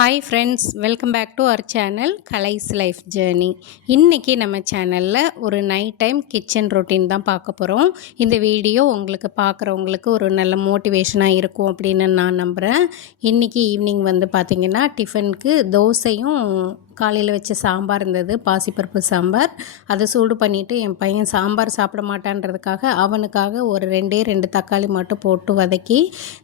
Hi friends, welcome back to our channel Kalai's life journey. இன்றைக்கி நம்ம சேனலில் ஒரு நைட் டைம் கிச்சன் ரொட்டீன் தான் பார்க்க போகிறோம். இந்த வீடியோ உங்களுக்கு பார்க்குறவங்களுக்கு ஒரு நல்ல மோட்டிவேஷனாக இருக்கும் அப்படின்னு நான் நம்புகிறேன். இன்றைக்கி ஈவினிங் வந்து பார்த்திங்கன்னா டிஃபனுக்கு தோசையும் காலையில் வச்ச சாம்பார் இருந்தது, பாசிப்பருப்பு சாம்பார். அதை சூடு பண்ணிவிட்டு என் பையன் சாம்பார் சாப்பிட மாட்டான்றதுக்காக அவனுக்காக ஒரு ரெண்டு தக்காளி மட்டும் போட்டு வதக்கி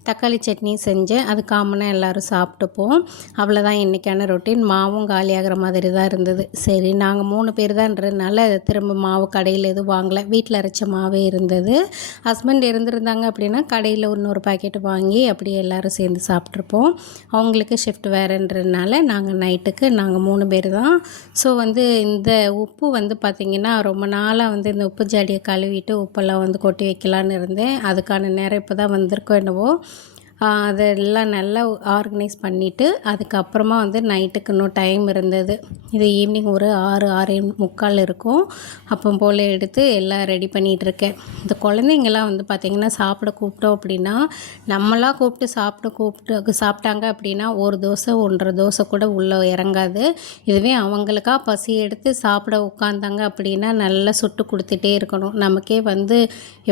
தக்காளி சட்னி செஞ்சேன். அது காமனாக எல்லோரும் சாப்பிட்டுப்போம். அவ்வளோதான் இன்றைக்கான ரொட்டீன். மாவும் காலியாகிற மாதிரி தான் இருந்தது. சரி, நாங்கள் 3 பேர் தான்றதுனால திரும்ப மாவு கடையில் எதுவும் வாங்கலை, வீட்டில் அரைச்ச மாவே இருந்தது. ஹஸ்பண்ட் இருந்திருந்தாங்க அப்படின்னா கடையில் இன்னொரு பாக்கெட்டு வாங்கி அப்படியே எல்லோரும் சேர்ந்து சாப்பிட்ருப்போம். அவங்களுக்கு ஷிஃப்ட் வேறுன்றதுனால நாங்கள் 3 பேர் தான். ஸோ வந்து இந்த உப்பு வந்து பார்த்திங்கன்னா ரொம்ப நாளாக வந்து இந்த உப்பு ஜாடியை கழுவிட்டு உப்பெல்லாம் வந்து கொட்டி வைக்கலான்னு இருந்தேன். அதுக்கான நேரம் இப்போ தான் வந்திருக்கோம் என்னவோ. அதெல்லாம் நல்லா ஆர்கனைஸ் பண்ணிவிட்டு அதுக்கப்புறமா வந்து நைட்டுக்கு இன்னும் டைம் இருந்தது. இது ஈவினிங் ஒரு 6:45 இருக்கும். அப்போ போல் எடுத்து எல்லாம் ரெடி பண்ணிகிட்ருக்கேன். இந்த குழந்தைங்கள்லாம் வந்து பார்த்திங்கன்னா சாப்பிட கூப்பிட்டோம் அப்படின்னா, நம்மளாம் கூப்பிட்டு சாப்பிட்டாங்க அப்படின்னா ஒரு தோசை 1.5 தோசை கூட உள்ளே இறங்காது. இதுவே அவங்களுக்கா பசி எடுத்து சாப்பிட உட்காந்தாங்க அப்படின்னா நல்லா சுட்டு கொடுத்துட்டே இருக்கணும். நமக்கே வந்து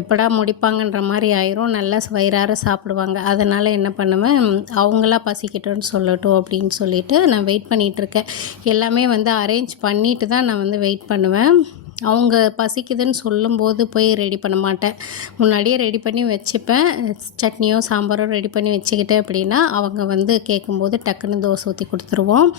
எப்படா முடிப்பாங்கன்ற மாதிரி ஆயிரும். நல்லா வயிறார சாப்பிடுவாங்க. அதனால் என்ன பண்ணுவேன், அவங்களா பசிக்கிட்டோன்னு சொல்லட்டும் அப்படின்னு சொல்லிவிட்டு நான் வெயிட் பண்ணிகிட்ருக்கேன். எல்லாமே வந்து அரேஞ்ச் பண்ணிவிட்டு தான் நான் வந்து வெயிட் பண்ணுவேன். அவங்க பசிக்குதுன்னு சொல்லும்போது போய் ரெடி பண்ண மாட்டேன். முன்னாடியே ரெடி பண்ணி வச்சுப்பேன். சட்னியோ சாம்பாரோ ரெடி பண்ணி வச்சுக்கிட்டேன் அப்படின்னா அவங்க வந்து கேட்கும்போது டக்குன்னு தோசை ஊற்றி கொடுத்துருவோம்.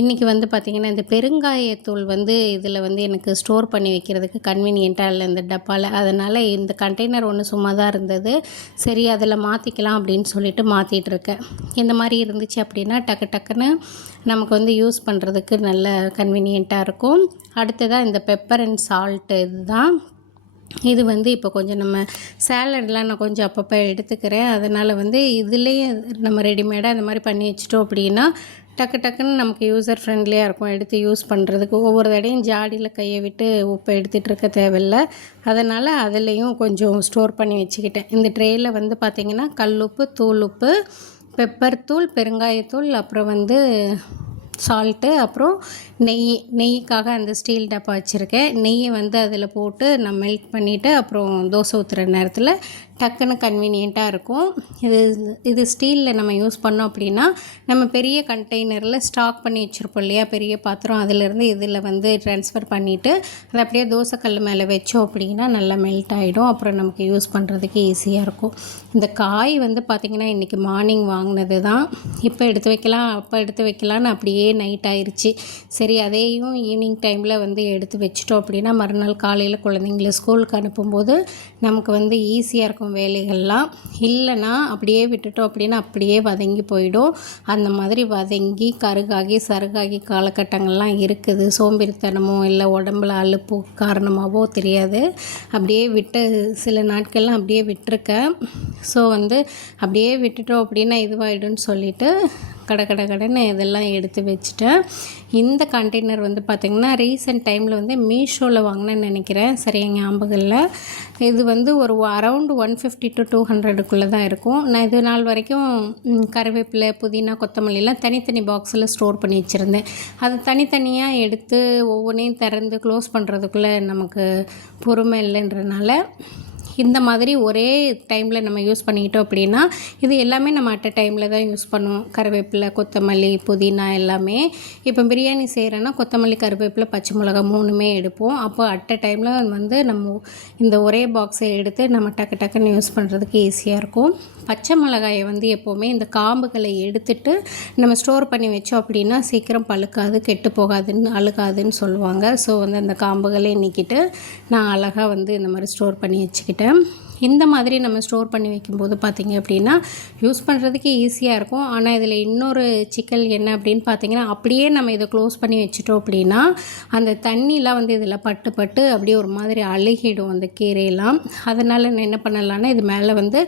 இன்றைக்கி வந்து பார்த்திங்கன்னா இந்த பெருங்காயத்தூள் வந்து இதில் வந்து எனக்கு ஸ்டோர் பண்ணி வைக்கிறதுக்கு கன்வீனியண்ட்டாக இல்லை இந்த டப்பாவில். அதனால் இந்த கண்டெய்னர் ஒன்று சும்மா தான் இருந்தது. சரி, அதில் மாற்றிக்கலாம் அப்படின்னு சொல்லிட்டு மாற்றிட்டுருக்கேன். இந்த மாதிரி இருந்துச்சு அப்படின்னா டக்குன்னு நமக்கு வந்து யூஸ் பண்ணுறதுக்கு நல்ல கன்வீனியண்ட்டாக இருக்கும். அடுத்ததாக இந்த பெப்பர் அண்ட் சால்ட்டு இதுதான். இது வந்து இப்போ கொஞ்சம் நம்ம சேலட்லாம் நான் கொஞ்சம் அப்பப்போ எடுத்துக்கிறேன். அதனால் வந்து இதுலேயே நம்ம ரெடிமேடாக இந்த மாதிரி பண்ணி வச்சிட்டோம் அப்படின்னா டக்குன்னு நமக்கு யூசர் ஃப்ரெண்ட்லியாக இருக்கும் எடுத்து யூஸ் பண்ணுறதுக்கு. ஒவ்வொரு தடையும் ஜாடியில் கையை விட்டு உப்பை எடுத்துகிட்டு இருக்க தேவையில்லை. அதனால் அதுலேயும் கொஞ்சம் ஸ்டோர் பண்ணி வச்சுக்கிட்டேன். இந்த ட்ரேயில் வந்து பார்த்திங்கன்னா கல்லுப்பு, தூள் உப்பு, பெப்பர் தூள், பெருங்காயத்தூள், அப்புறம் வந்து சால்ட்டு, அப்புறம் நெய்க்காக அந்த ஸ்டீல் டப்பா வச்சுருக்கேன். நெய்யை வந்து அதில் போட்டு நான் மெல்ட் பண்ணிவிட்டு அப்புறம் தோசை ஊற்றுற நேரத்தில் டக்குன்னு கன்வீனியண்ட்டாக இருக்கும். இது ஸ்டீலில் நம்ம யூஸ் பண்ணோம் அப்படின்னா நம்ம பெரிய கண்டெய்னரில் ஸ்டாக் பண்ணி வச்சுருப்போம் இல்லையா, பெரிய பாத்திரம், அதிலேருந்து இதில் வந்து ட்ரான்ஸ்ஃபர் பண்ணிவிட்டு அதை அப்படியே தோசைக்கல் மேலே வச்சோம் அப்படின்னா நல்லா மெல்ட் ஆகிடும். அப்புறம் நமக்கு யூஸ் பண்ணுறதுக்கு ஈஸியாக இருக்கும். இந்த காய் வந்து பார்த்திங்கன்னா இன்றைக்கி மார்னிங் வாங்கினது தான். இப்போ எடுத்து வைக்கலாம் அப்போ எடுத்து வைக்கலான்னு அப்படியே நைட் ஆயிடுச்சு. சரி, அதையும் ஈவினிங் டைமில் வந்து எடுத்து வச்சிட்டோம் அப்படின்னா மறுநாள் காலையில் குழந்தைங்கள ஸ்கூலுக்கு அனுப்பும்போது நமக்கு வந்து ஈஸியாக இருக்கும் வேலைகள்லாம். இல்லைன்னா அப்படியே விட்டுட்டோம் அப்படின்னா அப்படியே வதங்கி போயிடும். அந்த மாதிரி வதங்கி கருகாகி சருகாகி காலகட்டங்கள்லாம் இருக்குது. சோம்பேறித்தனமோ இல்லை உடம்புல அலுப்பு காரணமாகவோ தெரியாது, அப்படியே விட்டு சில நாட்கள்லாம் அப்படியே விட்டுருக்கேன். ஸோ வந்து அப்படியே விட்டுட்டோம் அப்படின்னா இதுவாகிடும்னு சொல்லிவிட்டு கடன்னு இதெல்லாம் எடுத்து வச்சுட்டேன். இந்த கண்டெய்னர் வந்து பார்த்திங்கன்னா ரீசெண்ட் டைமில் வந்து மீஷோவில் வாங்கினேன்னு நினைக்கிறேன், சரியா ஞாபகம் இல்லை. இது வந்து ஒரு அரவுண்ட் 150 to 200 தான் இருக்கும். நான் இது நாள் வரைக்கும் கருவேப்பிலை, புதினா, கொத்தமல்லிலாம் தனித்தனி பாக்ஸில் ஸ்டோர் பண்ணி வச்சுருந்தேன். அது தனித்தனியாக எடுத்து ஒவ்வொன்றையும் திறந்து க்ளோஸ் பண்ணுறதுக்குள்ளே நமக்கு பொறுமை இல்லைன்றனால இந்த மாதிரி ஒரே டைமில் நம்ம யூஸ் பண்ணிக்கிட்டோம் அப்படின்னா இது எல்லாமே நம்ம அட் அ டைமில் தான் யூஸ் பண்ணுவோம். கருவேப்பிலை, கொத்தமல்லி, புதினா எல்லாமே. இப்போ பிரியாணி செய்கிறேன்னா கொத்தமல்லி, கருவேப்பிலை, பச்சை மிளகாய் 3மே எடுப்போம். அப்போ அட் அ டைமில் வந்து நம்ம இந்த ஒரே பாக்ஸை எடுத்து நம்ம டக்குன்னு யூஸ் பண்ணுறதுக்கு ஈஸியாக இருக்கும். பச்சை மிளகாயை வந்து எப்போவுமே இந்த காம்புகளை எடுத்துட்டு நம்ம ஸ்டோர் பண்ணி வச்சோம் அப்படின்னா சீக்கிரம் பழுக்காது, கெட்டு போகாதுன்னு, அழுகாதுன்னு சொல்லுவாங்க. ஸோ வந்து அந்த காம்புகளை நீக்கிட்டு நான் அழகாக வந்து இந்த மாதிரி ஸ்டோர் பண்ணி வச்சுக்கிட்டேன். இந்த மாதிரி நம்ம ஸ்டோர் பண்ணி வைக்கும்போது பார்த்திங்க அப்படின்னா யூஸ் பண்ணுறதுக்கு ஈஸியாக இருக்கும். ஆனால் இதில் இன்னொரு சிக்கல் என்ன அப்படின்னு பார்த்திங்கன்னா, அப்படியே நம்ம இதை க்ளோஸ் பண்ணி வச்சுட்டோம் அப்படின்னா அந்த தண்ணிலாம் வந்து இதில் பட்டு அப்படியே ஒரு மாதிரி அழுகிடும் அந்த கீரையெல்லாம். அதனால் நான் என்ன பண்ணலான்னா இது மேலே வந்து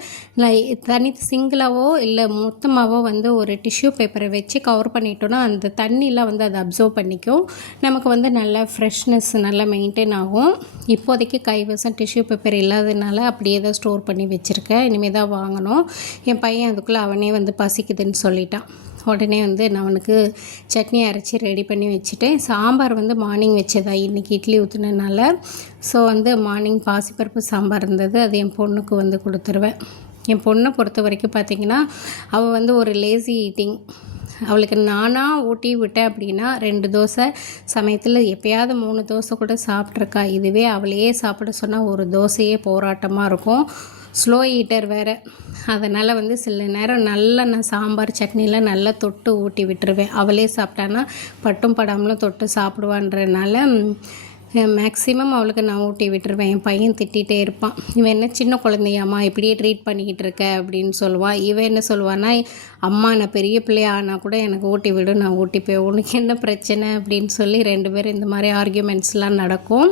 நான் சிங்கிளாவோ இல்லை மொத்தமாகவோ வந்து ஒரு டிஷ்யூ பேப்பரை வச்சு கவர் பண்ணிட்டோன்னா அந்த தண்ணிலாம் வந்து அதை அப்சர்வ் பண்ணிக்கும். நமக்கு வந்து நல்லா ஃப்ரெஷ்னஸ் நல்லா மெயின்டைன் ஆகும். இப்போதைக்கு கைவசம் டிஷ்யூ பேப்பர் இல்லாததுனால அப்படியே தான் ஸ்டோர் பண்ணி வச்சுருக்கேன். இனிமேல் தான் வாங்கணும். என் பையன் அதுக்குள்ளே அவனே வந்து பசிக்குதுன்னு சொல்லிட்டான். உடனே வந்து நான் அவனுக்கு சட்னி அரைச்சி ரெடி பண்ணி வச்சுட்டேன். சாம்பார் வந்து மார்னிங் வச்சதா, இன்றைக்கி இட்லி ஊற்றுனதுனால. ஸோ வந்து மார்னிங் பாசிப்பருப்பு சாம்பார் இருந்தது, அது என் பொண்ணுக்கு வந்து கொடுத்துருவேன். என் பொண்ணை பொறுத்த வரைக்கும் பார்த்திங்கன்னா, அவள் வந்து ஒரு லேசி ஈட்டிங். அவளுக்கு நானாக ஊட்டி விட்டேன் அப்படின்னா 2 தோசை, சமயத்தில் எப்போயாவது 3 தோசை கூட சாப்பிட்ருக்கா. இதுவே அவளையே சாப்பிட சொன்னால் ஒரு தோசையே போராட்டமாக இருக்கும். ஸ்லோ ஈட்டர் வேறு. அதனால் வந்து சில நேரம் நல்லா நான் சாம்பார் சட்னிலாம் நல்லா தொட்டு ஊட்டி விட்டுருவேன். அவளே சாப்பிட்டான்னா பட்டும் படாமலும் தொட்டு சாப்பிடுவான்றனால மேக்ஸிமம் அவளுக்கு நான் ஊட்டி விட்டுருவேன். என் பையன் திட்டிகிட்டே இருப்பான், இவன் என்ன சின்ன குழந்தையாம்மா இப்படியே ட்ரீட் பண்ணிக்கிட்டு இருக்க அப்படின்னு சொல்லுவாள். இவன் என்ன சொல்லுவான்னா, அம்மா நான் பெரிய பிள்ளையா ஆனால் கூட எனக்கு ஊட்டி விடு, நான் ஊட்டிப்பேன், உனக்கு என்ன பிரச்சனை அப்படின்னு சொல்லி 2 பேரும் இந்த மாதிரி ஆர்கியூமெண்ட்ஸ்லாம் நடக்கும்.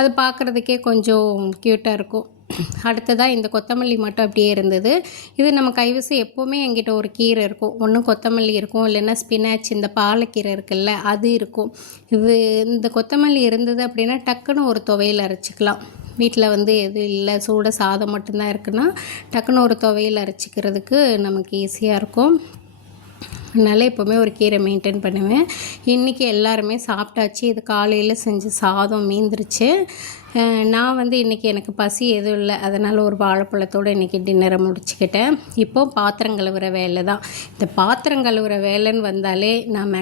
அது பார்க்குறதுக்கே கொஞ்சம் க்யூட்டாக இருக்கும். அடுத்ததாக இந்த கொத்தமல்லி மட்டும் அப்படியே இருந்தது. இது நம்ம கைவசம் எப்போவுமே என்கிட்ட ஒரு கீரை இருக்கும். ஒன்று கொத்தமல்லி இருக்கும், இல்லைன்னா ஸ்பினாச், இந்த பாலக்கீரை இருக்குல்ல அது இருக்கும். இந்த கொத்தமல்லி இருந்தது அப்படின்னா டக்குன்னு ஒரு துவையல் அரைச்சிக்கலாம். வீட்டில் வந்து எதுவும் இல்லை, சூட சாதம் மட்டும்தான் இருக்குன்னா டக்குன்னு ஒரு துவையல் அரைச்சிக்கிறதுக்கு நமக்கு ஈஸியாக இருக்கும். அதனால் எப்போவுமே ஒரு கீரை மெயின்டைன் பண்ணுவேன். இன்றைக்கி எல்லாருமே சாப்பிட்டாச்சு. இது காலையில் செஞ்ச சாதம் மீந்துருச்சு. நான் வந்து இன்றைக்கி எனக்கு பசி எதுவும் இல்லை, அதனால் ஒரு வாழைப்பழத்தோடு இன்றைக்கி டின்னரை முடிச்சுக்கிட்டேன். இப்போது பாத்திரம் கழுவுற வேலை தான். இந்த பாத்திரம் கழுவுற வேலைன்னு வந்தாலே நான்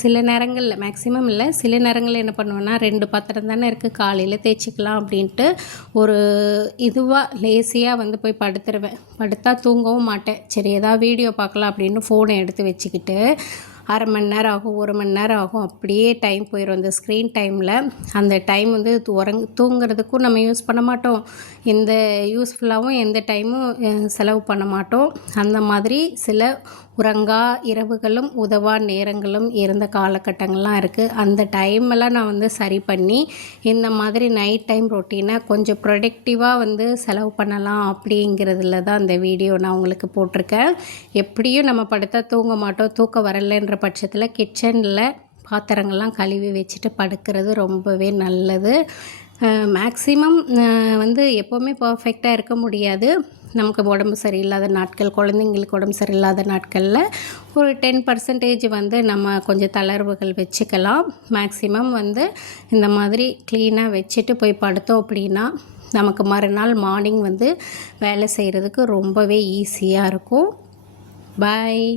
சில நேரங்களில் என்ன பண்ணுவேன்னா, 2 பாத்திரம் தானே இருக்குது, காலையில் தேய்ச்சிக்கலாம் அப்படின்ட்டு ஒரு இதுவாக லேசியாக வந்து போய் படுத்துருவேன். படுத்தா தூங்கவும் மாட்டேன். சரி ஏதாவது வீடியோ பார்க்கலாம் அப்படின்னு ஃபோனை எடுத்து வச்சுக்கிட்டு 1/2 மணி நேரம் ஆகும், 1 மணி நேரம் ஆகும், அப்படியே டைம் போயிடும். அந்த ஸ்க்ரீன் டைமில் அந்த டைம் வந்து தூங்குறதுக்கும் நம்ம யூஸ் பண்ண மாட்டோம், எந்த யூஸ்ஃபுல்லாகவும் எந்த டைமும் செலவு பண்ண மாட்டோம். அந்த மாதிரி சில உறங்கா இரவுகளும் உதவா நேரங்களும் இருந்த காலகட்டங்கள்லாம் இருக்குது. அந்த டைமெல்லாம் நான் வந்து சரி பண்ணி இந்த மாதிரி நைட் டைம் ரொட்டீனை கொஞ்சம் ப்ரொடக்டிவாக வந்து செலவு பண்ணலாம் அப்படிங்கிறதுல தான் இந்த வீடியோ நான் உங்களுக்கு போட்டிருக்கேன். எப்படியும் நம்ம படுத்தா தூங்க மாட்டோம். தூக்கம் வரலைன்ற பட்சத்தில் கிச்சனில் பாத்திரங்கள்லாம் கழுவி வச்சுட்டு படுக்கிறது ரொம்பவே நல்லது. மேக்ஸிமம் வந்து எப்போவுமே பர்ஃபெக்டாக இருக்க முடியாது. நமக்கு உடம்பு சரியில்லாத நாட்கள், குழந்தைங்களுக்கு உடம்பு சரியில்லாத நாட்களில் ஒரு 10% வந்து நம்ம கொஞ்சம் தளர்வுகள் வச்சுக்கலாம். மேக்ஸிமம் வந்து இந்த மாதிரி க்ளீனாக வச்சுட்டு போய் படுத்தோம் அப்படின்னா நமக்கு மறுநாள் மார்னிங் வந்து வேலை செய்கிறதுக்கு ரொம்பவே ஈஸியாக இருக்கும். பாய்.